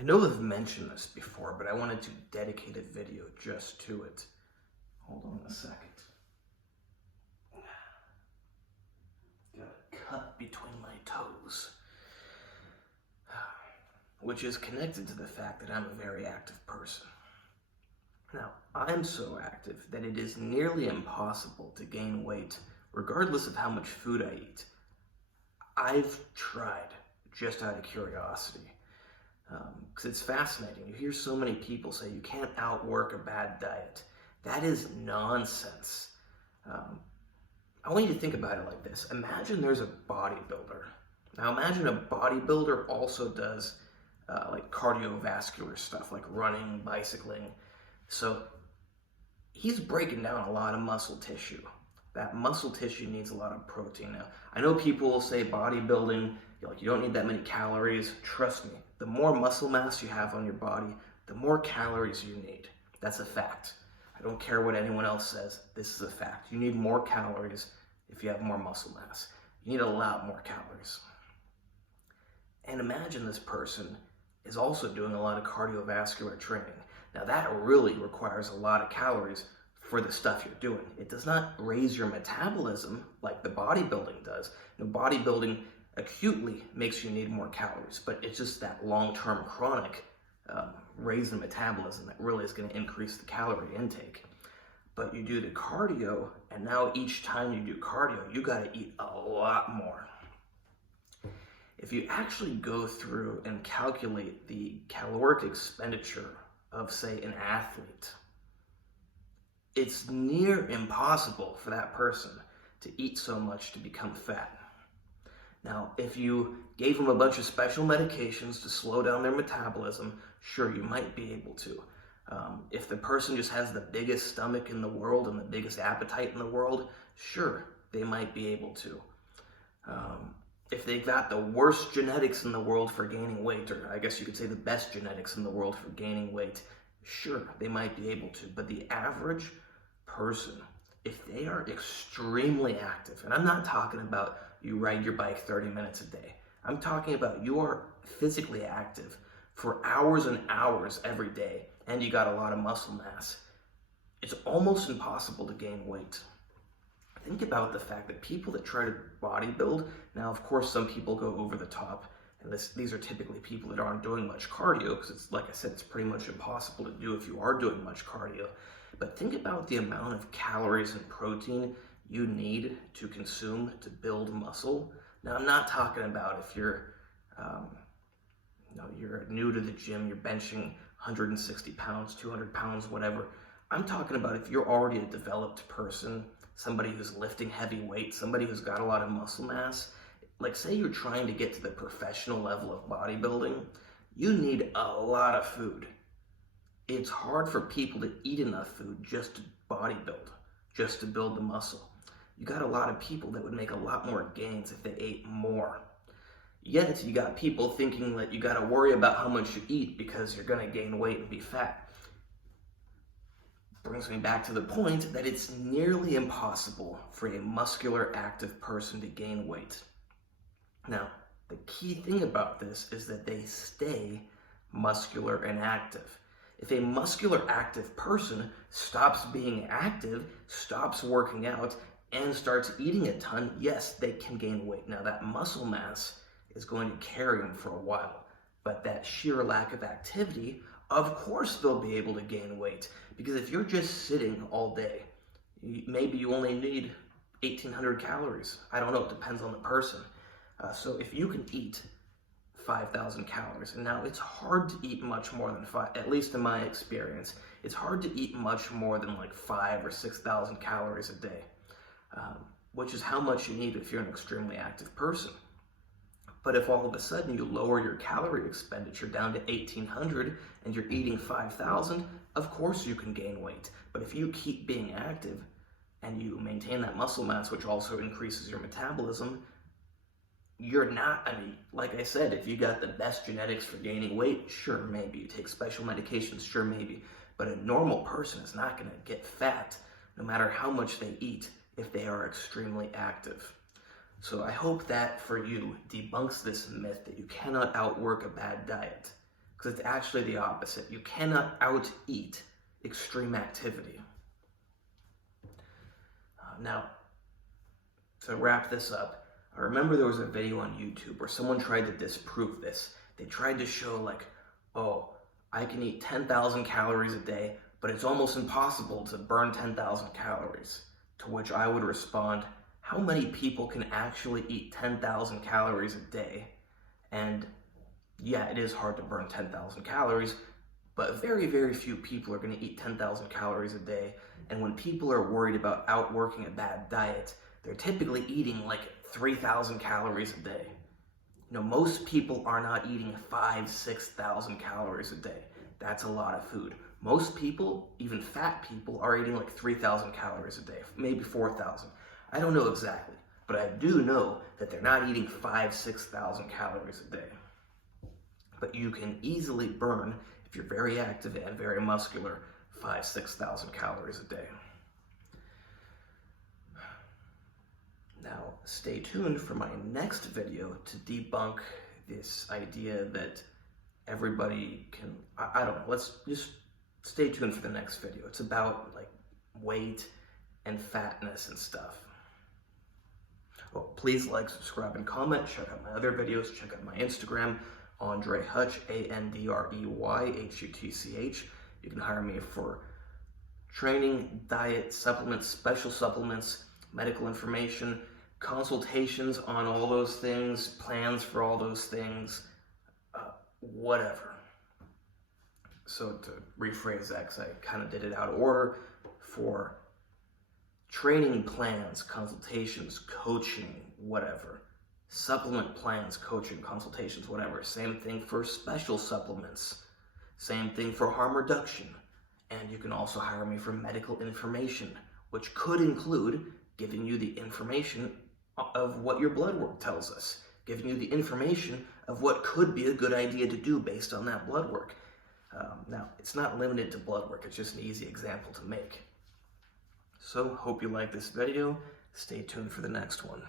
I know I've mentioned this before, but I wanted to dedicate a video just to it. Hold on a second. Got a cut between my toes, which is connected to the fact that I'm a very active person. Now, I'm so active that it is nearly impossible to gain weight regardless of how much food I eat. I've tried just out of curiosity. Because it's fascinating. You hear so many people say you can't outwork a bad diet. That is nonsense. I want you to think about it like this. Imagine there's a bodybuilder. Now imagine a bodybuilder also does like cardiovascular stuff, like running, bicycling. So he's breaking down a lot of muscle tissue. That muscle tissue needs a lot of protein. Now, I know people will say bodybuilding, you don't need that many calories. Trust me, the more muscle mass you have on your body, the more calories you need. That's a fact. I don't care what anyone else says. This is a fact. You need more calories if you have more muscle mass. You need a lot more calories. And imagine this person is also doing a lot of cardiovascular training. Now that really requires a lot of calories for the stuff you're doing. It does not raise your metabolism like the bodybuilding does. Bodybuilding acutely makes you need more calories, but it's just that long-term chronic raise in metabolism that really is going to increase the calorie intake. But you do the cardio, and now each time you do cardio, you got to eat a lot more. If you actually go through and calculate the caloric expenditure of, say, an athlete, it's near impossible for that person to eat so much to become fat. Now, if you gave them a bunch of special medications to slow down their metabolism, sure, you might be able to. If the person just has the biggest stomach in the world and the biggest appetite in the world, sure, they might be able to. If they've got the worst genetics in the world for gaining weight, or I guess you could say the best genetics in the world for gaining weight, sure, they might be able to. But the average person, if they are extremely active, and I'm not talking about you ride your bike 30 minutes a day. I'm talking about you are physically active for hours and hours every day, and you got a lot of muscle mass. It's almost impossible to gain weight. Think about the fact that people that try to bodybuild, now of course some people go over the top, and these are typically people that aren't doing much cardio, because it's, like I said, it's pretty much impossible to do if you are doing much cardio. But think about the amount of calories and protein you need to consume to build muscle. Now, I'm not talking about if you're new to the gym, you're benching 160 pounds, 200 pounds, whatever. I'm talking about if you're already a developed person, somebody who's lifting heavy weight, somebody who's got a lot of muscle mass. Like, say you're trying to get to the professional level of bodybuilding, you need a lot of food. It's hard for people to eat enough food just to bodybuild, just to build the muscle. You got a lot of people that would make a lot more gains if they ate more. Yet you got people thinking that you got to worry about how much you eat because you're going to gain weight and be fat. Brings me back to the point that it's nearly impossible for a muscular active person to gain weight. Now, the key thing about this is that they stay muscular and active. If a muscular active person stops being active, stops working out, and starts eating a ton, yes, they can gain weight. Now, that muscle mass is going to carry them for a while, but that sheer lack of activity, of course they'll be able to gain weight, because if you're just sitting all day, maybe you only need 1,800 calories. I don't know, it depends on the person. So if you can eat 5,000 calories, and now it's hard to eat much more than 5, at least in my experience, it's hard to eat much more than like 5,000 or 6,000 calories a day. Which is how much you need if you're an extremely active person. But if all of a sudden you lower your calorie expenditure down to 1,800 and you're eating 5,000, of course you can gain weight. But if you keep being active and you maintain that muscle mass, which also increases your metabolism, you're not, like I said, if you got the best genetics for gaining weight, sure, maybe. You take special medications, sure, maybe. But a normal person is not going to get fat no matter how much they eat if they are extremely active. So I hope that for you debunks this myth that you cannot outwork a bad diet. because it's actually the opposite. You cannot out-eat extreme activity. Now, to wrap this up, I remember there was a video on YouTube where someone tried to disprove this. They tried to show like, oh, I can eat 10,000 calories a day, but it's almost impossible to burn 10,000 calories. To which I would respond, how many people can actually eat 10,000 calories a day? And yeah, it is hard to burn 10,000 calories, but very, very few people are going to eat 10,000 calories a day. And when people are worried about outworking a bad diet, they're typically eating like 3,000 calories a day. You know, most people are not eating 5,000, 6,000 calories a day. That's a lot of food. Most people, even fat people, are eating like 3,000 calories a day, maybe 4,000. I don't know exactly, but I do know that they're not eating 5,000, 6,000 calories a day. But you can easily burn, if you're very active and very muscular, 5,000, 6,000 calories a day. Now, stay tuned for my next video to debunk this idea that everybody can, I don't know, let's just stay tuned for the next video. It's about like weight and fatness and stuff. Well, please like, subscribe, and comment. Check out my other videos. Check out my Instagram, AndreyHutch, AndreyHutch. You can hire me for training, diet, supplements, special supplements, medical information, consultations on all those things, plans for all those things, whatever. So to rephrase that, because I kind of did it out of order, for training plans, consultations, coaching, whatever. Supplement plans, coaching, consultations, whatever. Same thing for special supplements. Same thing for harm reduction. And you can also hire me for medical information, which could include giving you the information of what your blood work tells us, giving you the information of what could be a good idea to do based on that blood work. Now, it's not limited to blood work, it's just an easy example to make. So, hope you like this video. Stay tuned for the next one.